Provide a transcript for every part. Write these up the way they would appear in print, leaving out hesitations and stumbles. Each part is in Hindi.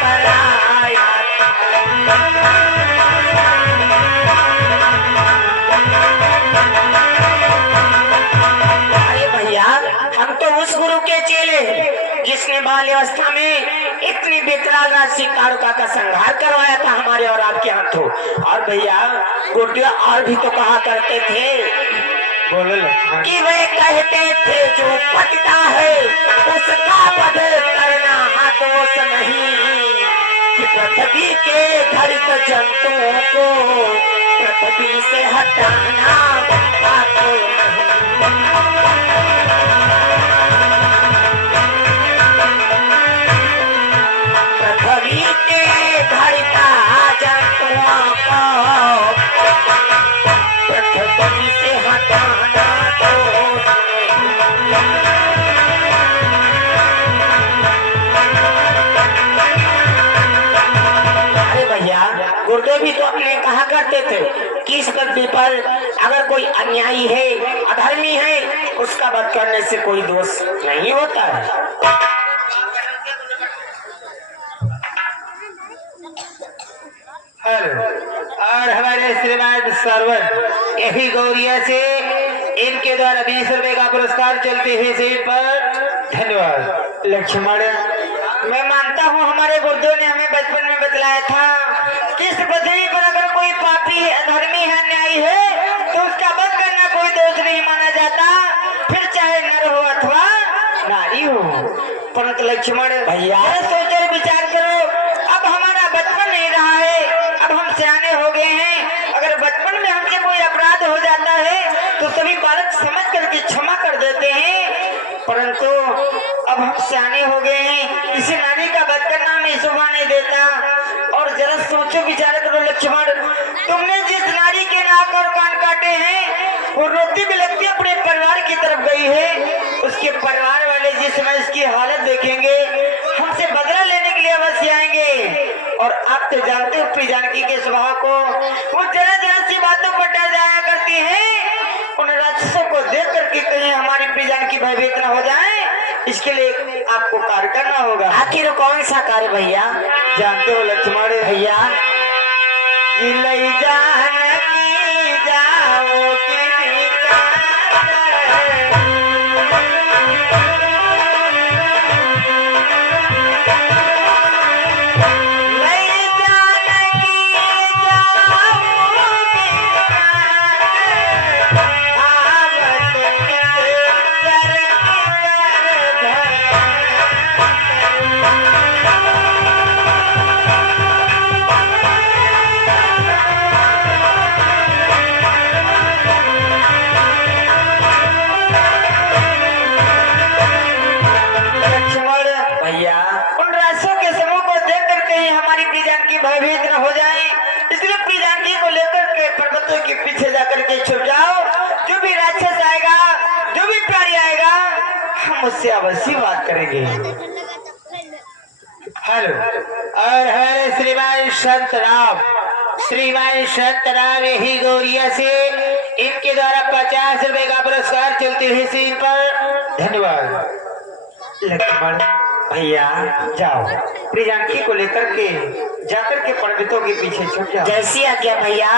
पराया। अरे भैया, हम तो उस गुरु के चेले जिसने बाल्यावस्था में इतनी बेतराग राशि तारुका का संहार करवाया था हमारे और आपके हाथों। और भैया गुरुदेव और भी तो कहा करते थे कि वे कहते थे जो पतिता है उसका वध करना दोष नहीं, कि पृथ्वी के घड़ित जंतुओं को पृथ्वी से हटाना पाप नहीं। पृथ्वी के घड़िता जंतुओं को पृथ्वी से हटाना दोष नहीं। अरे भैया गुरुदेव भी तो अपने कहा करते थे कि इस पृथ्वी पर अगर कोई अन्यायी है, अधर्मी है, उसका वध करने से कोई दोष नहीं होता है। और हमारे श्रीमान सरवन यही गौरिया से इनके द्वारा 20 रुपए का पुरस्कार चलते हुए से पर धन्यवाद। लक्ष्मण, मैं मानता हूँ हमारे गुरुदेव ने हमें बचपन में बतलाया था कि इस पृथ्वी पर अगर कोई पापी है, अधर्मी है, अन्यायी है तो उसका वध करना कोई दोष नहीं माना जाता, फिर चाहे नर हो अथवा नारी हो। परंतु लक्ष्मण भैया सोचो विचार करो, अब हमारा बचपन नहीं रहा है, अब हम सियाने हो गए हैं। अगर बचपन में हमसे कोई अपराध हो जाता है तो सभी बालक समझ करके क्षमा कर देते हैं, परंतु अब हम सियाने हो गए हैं, किसी नारी का वध करना हमें शोभा नहीं देता। और जरा सोचो विचार करो लक्ष्मण, तुमने जिस नारी के नाक और कान काटे हैं वो रोती बिलखती अपने परिवार की तरफ गई है, उसके परिवार वाले जिस समय इसकी हालत देखेंगे हमसे बदला लेने के लिए अवश्य आएंगे। और आप तो जानते हो प्रिय जानकी के स्वभाव को, वो जरा जरा सी बातों पर डर जाया करती है। उन राक्षसों को देख करके कहीं हमारी प्रिय जानकी भयभीत न हो जाए, इसके लिए आपको कार्य करना होगा। आखिर कौन सा कार्य भैया? जानते हो लक्ष्मण भैया लई जानकी जाओ भयभीत न हो जाए, इसलिए प्रिय जानकी को लेकर के पर्वतों के पीछे जाकर के छुप जाओ। जो भी राक्षस आएगा, जो भी प्राणी आएगा, हम उससे अवश्य बात करेंगे। हेलो। और हमारे श्रीमान संत राम यही गौरिया से इनके द्वारा 50 रुपए का पुरस्कार चलते हुए से इन पर धन्यवाद। लक्ष्मण भैया जाओ, प्रिय जानकी को लेकर के जाकर के पर्वतों के पीछे छुप जाओ। जैसी आज्ञा भैया,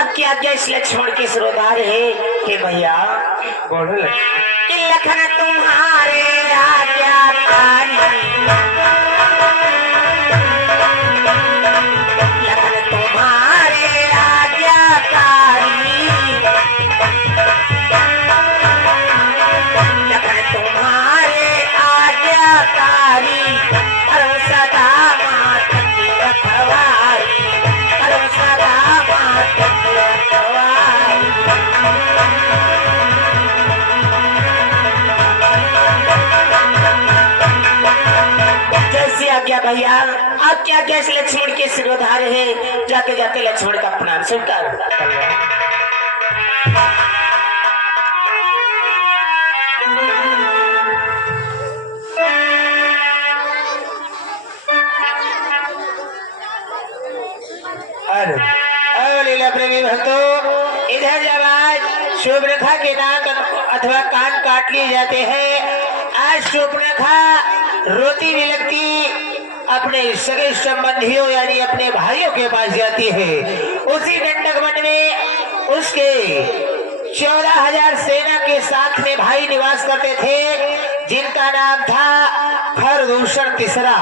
आपकी आज्ञा इस लक्ष्मण के सिरोधार है कि भैया बोलो लखन तुम्हारे आज्ञाकारी, लखन तुम्हारे आज्ञाकारी, लखन तुम्हारे आज्ञाकारी, हरम सदा मात की रखवारी, हरम सदा मात की रखवारी। जैसी आज्ञा भैया, आपकी आज्ञा इस लक्ष्मण के सिरोधार है, जाते जाते लक्ष्मण का प्रणाम स्वीकार। लीला प्रेमी भक्तों, इधर जब आज शूर्पणखा के नाक अथवा कान काट लिए जाते हैं, आज शूर्पणखा रोती भी लगती अपने सगे संबंधियों यानी अपने भाइयों के पास जाती है। उसी दंडक वन में उसके 14,000 सेना के साथ में भाई निवास करते थे, जिनका नाम था खरदूषण तीसरा।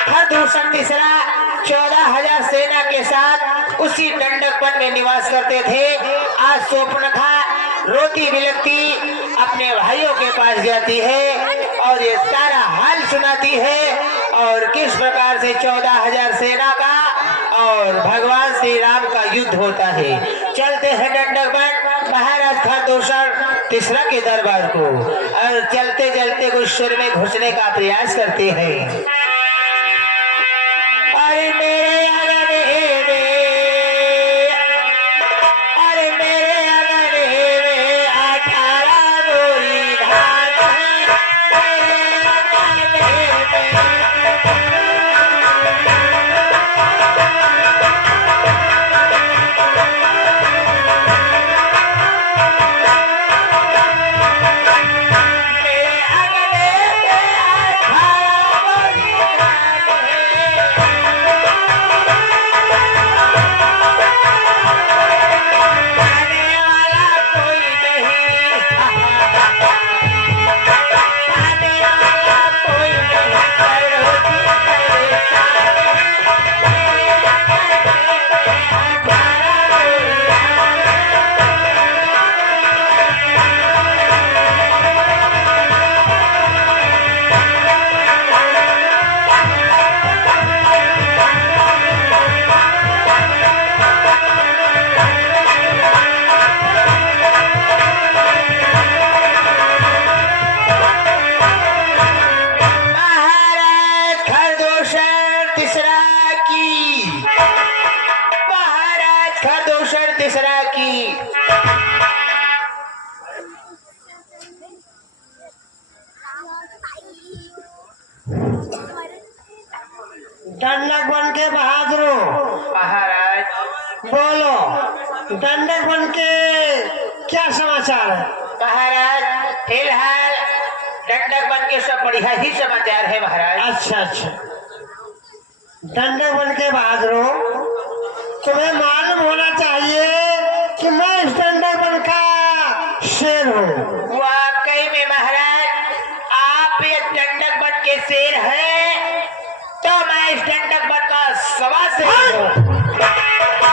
खरदूषण तीसरा 14,000 सेना के साथ उसी दंडक वन में निवास करते थे। आज शूर्पणखा रोती बिलखती अपने भाइयों के पास जाती है और ये सारा हाल सुनाती है और किस प्रकार से 14,000 सेना का और भगवान श्री राम का युद्ध होता है। चलते हैं दंडक वन महाराज खरदूषण तीसरा के दरबार को और चलते चलते कुछ सुर में घुसने का प्रयास करते हैं। अरे मेरे अगने में, अरे मेरे अगने में 18 गोरी धान है, मेरे अगने में। तीसरा की दंडक वन के बहादुरों, महाराज बोलो दंडक वन के क्या समाचार है? महाराज फिलहाल दंडक वन के सब बढ़िया ही समाचार है महाराज। अच्छा अच्छा, दंडक वन के बहादुरों, तुम्हें मालूम होना चाहिए कि मैं इस दंडक वन का शेर हूँ। वाकई में महाराज आप ये दंडक वन के शेर हैं, तो मैं इस दंडक वन का सवा शेर हूँ।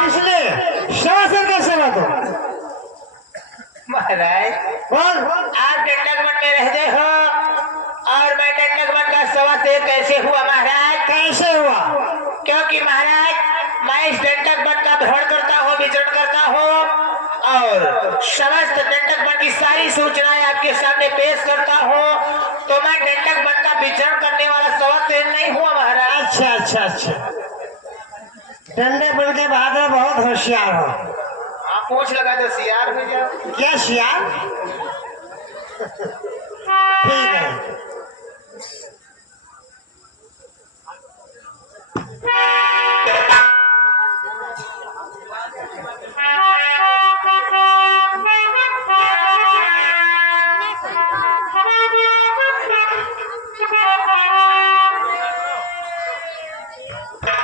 इसलिए सवा शेर का सवा दो महाराज। बोल। आप दंडक वन में रहते हो और मैं दंडक वन का सवा शेर कैसे हुआ महाराज? कैसे हुआ? क्योंकि महाराज मैं इस दंडक वन का भ्रमण करता हूँ, विचरण करता हूँ और समस्त दंडक वन की सारी सूचनाएं आपके सामने पेश करता हूँ, तो मैं दंडक वन का विचरण करने वाला सवा शेर नहीं हुआ महाराज। अच्छा अच्छा अच्छा, दंडक वन के बहादुर बहुत होशियार हो। आप पूछ लगा तो सियार हो जाओ। क्या शियार? ठीक है।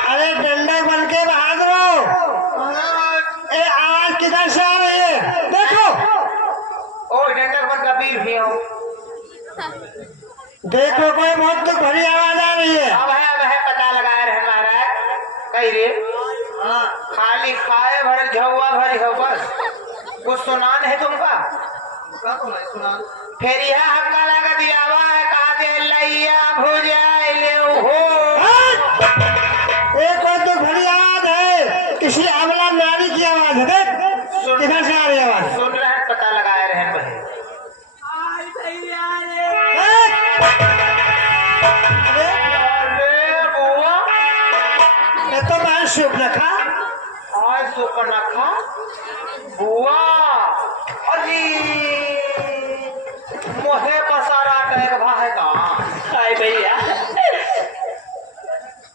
अरे डंडक बन के बहादुरों, ए आवाज किधर से आ रही है? देखो। ओ दंडक वन का वीर भी हो। देखो कोई बहुत तो भरी आवाज आ रही है। अब है पता लगाए रहे महाराज। कही रे खाली खाए भर झुआ भरी हो, बस कुछ सुनान है तुमका? फिर यह हमका लगा दियावा है कहा दे लैया भुजाए ले हो। एक और तो भरी आवाज है, किसी अबला नारी की आवाज है। देख किधर से आ रही आवाज? सुन रहे हैं, पता लगाए रहे हैं बहे। अरे बुआ, ये तो मैं शूर्पणखा। आज शूर्पणखा बुआ, अरे मोहे बसारा टैग भाई का हाय भैया।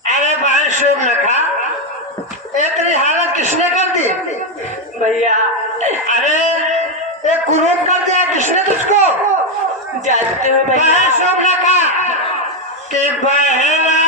अरे भाई शूर्पणखा, इतनी हालत किसने कर दी भैया? अरे एक कुरूप कर दिया किसने तुझको? जानते हो भैया शूर्पणखा कि बहना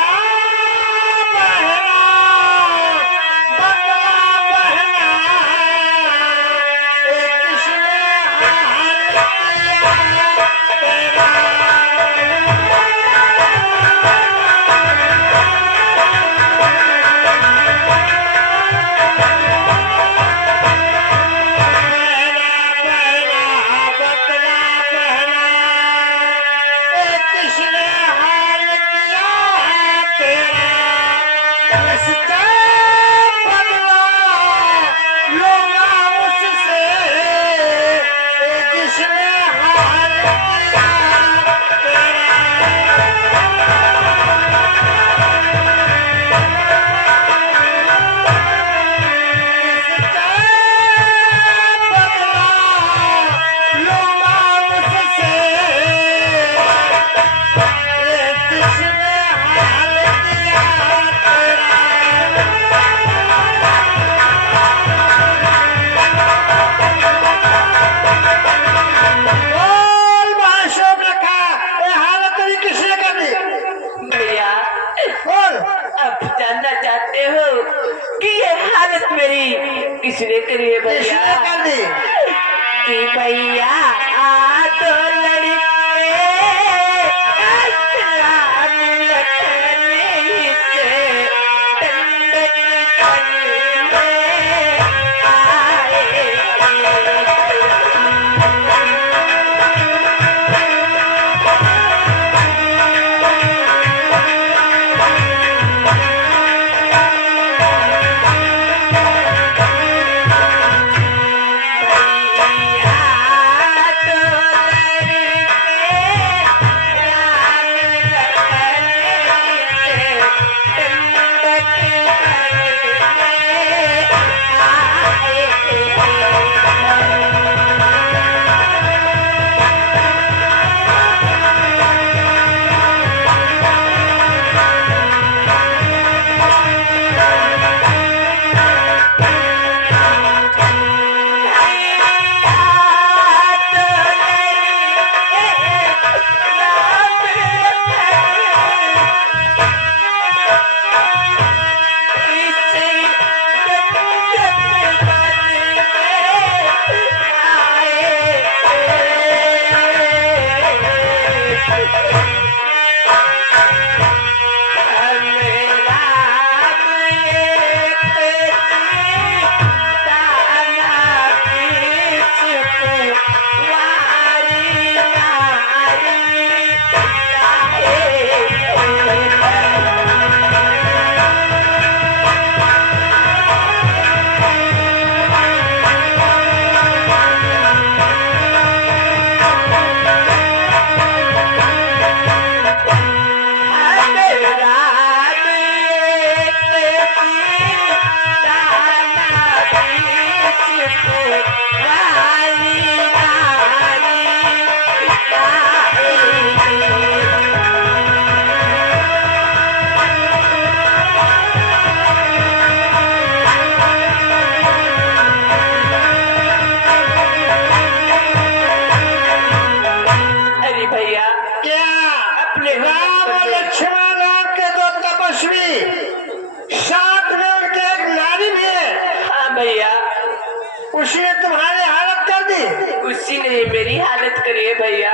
जानना चाहते हो कि ये हालत मेरी किसने करी है भैया? किसने कर दी? कि भैया तो लड़के राम लखन से टंडन तन में आए। उसने तुम्हारी हालत कर दी? उसी ने मेरी हालत करी है भैया।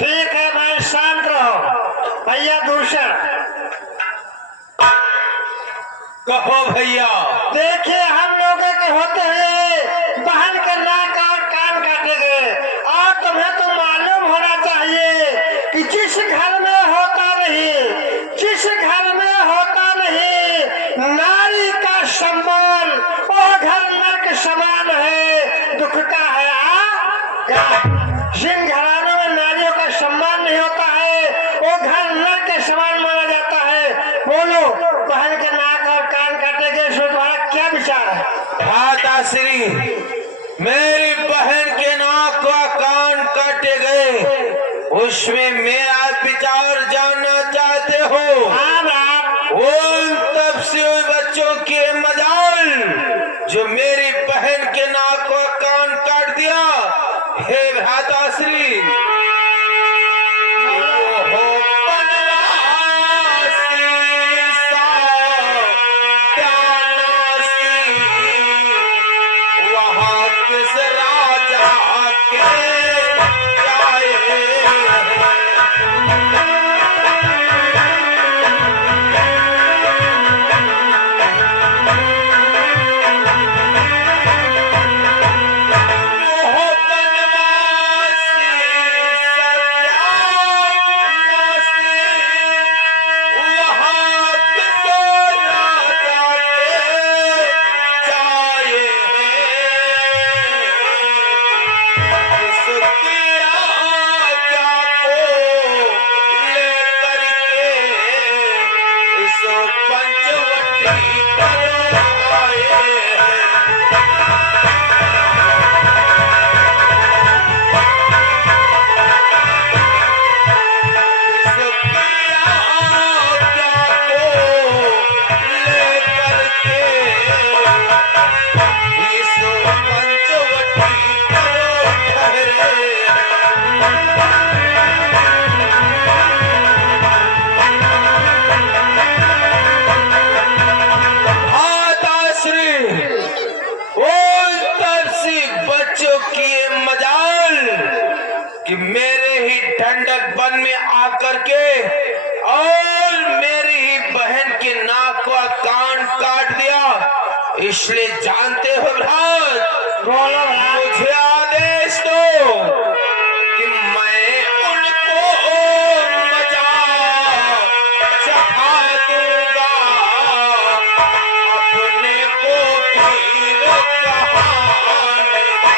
ठीक है भाई, शांत रहो। भैया दूषण कहो भैया। देखिए, हम लोगों के होते हुए बहन के नाक और कान काटे गए, और तुम्हें तो मालूम होना चाहिए कि जिस घर में होता नहीं नारी का सम्मान, वो घर नरक समान है, दुख का है। जिन घरानों में नारियों का सम्मान नहीं होता है, वो घर नरक के समान माना जाता है। बोलो, बहन के नाक और कान काटे गए, सो तुम्हारा क्या विचार है? भ्राताश्री, मेरी बहन के नाक व कान काटे गए, उसमें मेरा विचार जानना चाहते हो? उन तब से बच्चों के मजाल जो मेरी बहन के नाक व कान काट दिया। हे भ्राताश्री, वहाँ किस राजा के कान काट दिया, इसलिए जानते हो भ्रात, बोलो भ्रात। मुझे आदेश दो कि मैं उनको मजा चखा दूंगा, अपने को पीर कहाने का।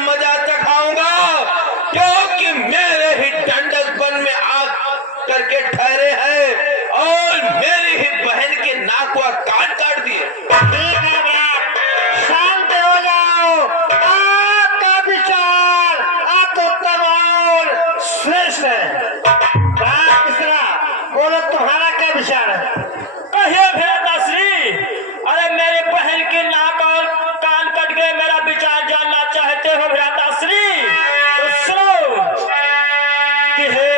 मजा चखाऊंगा, क्योंकि मेरे ही दंडक वन में आग करके ठहरे हैं और मेरी ही बहन के नाक व कान काट दिए। ठीक है भ्रात, शांत हो जाओ। आपका विचार अत्युत्तम और श्रेष्ठ है। भ्रात तीसरा, बोलो तुम्हारा क्या विचार है? कहिए भ्राताश्री, अरे मेरे बहन की नाक और कान कट गए, मेरा विचार जानना चाहते हो भ्राताश्री? तो सुनो कि हे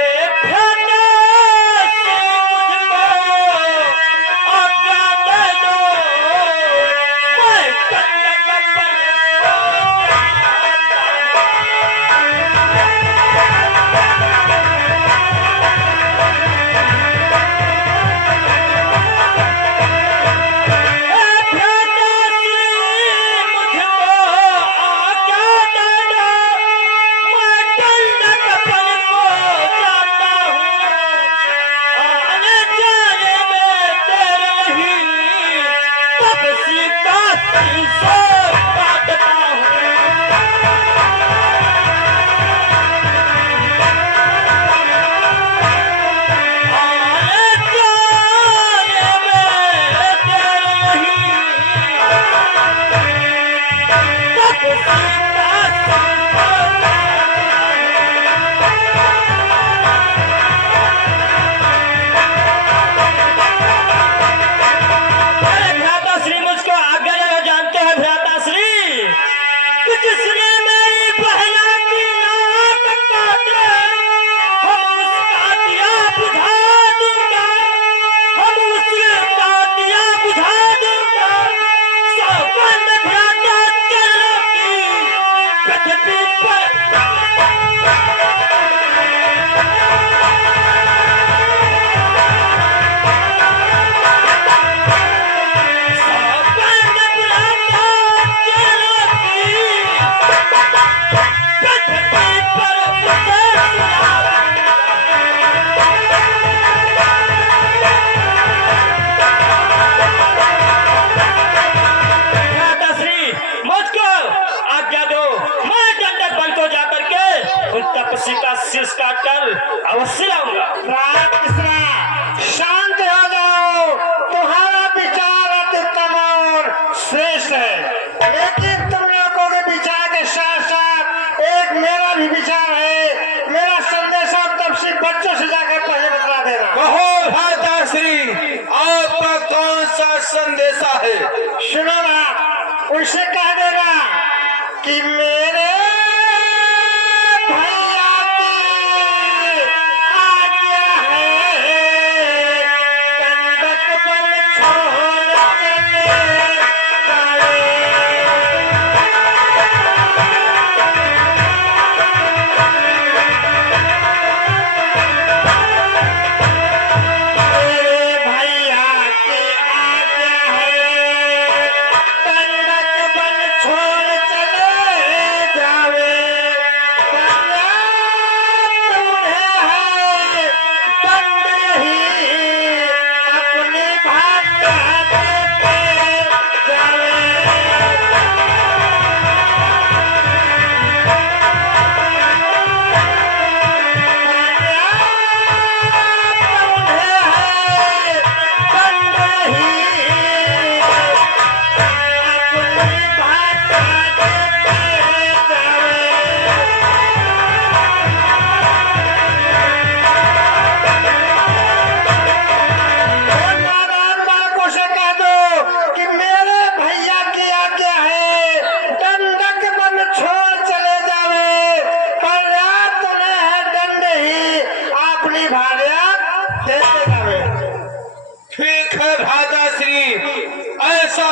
भ्राताश्री, मुझको आज्ञा दे दो, मैं दंडक शीश काट कर अवश्य लाऊंगा। भ्रात तीसरा, शांत हो जाओ। तुम्हारा विचार अत्युत्तम और श्रेष्ठ है, लेकिन तुम लोगों के विचार के साथ साथ एक मेरा भी विचार है। मेरा संदेशा तब से बच्चों से जाकर पहले बता देना। कहो भ्राताश्री, आपका कौन सा संदेशा है? सुनो ना, उनसे कह देना कि मेरे भैया की आज्ञा है, दंडक बन छोड़ चले काले। मेरे भैया की आज्ञा है, दंडक बन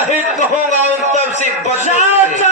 क्या ही कहूंगा उन तब से जाओ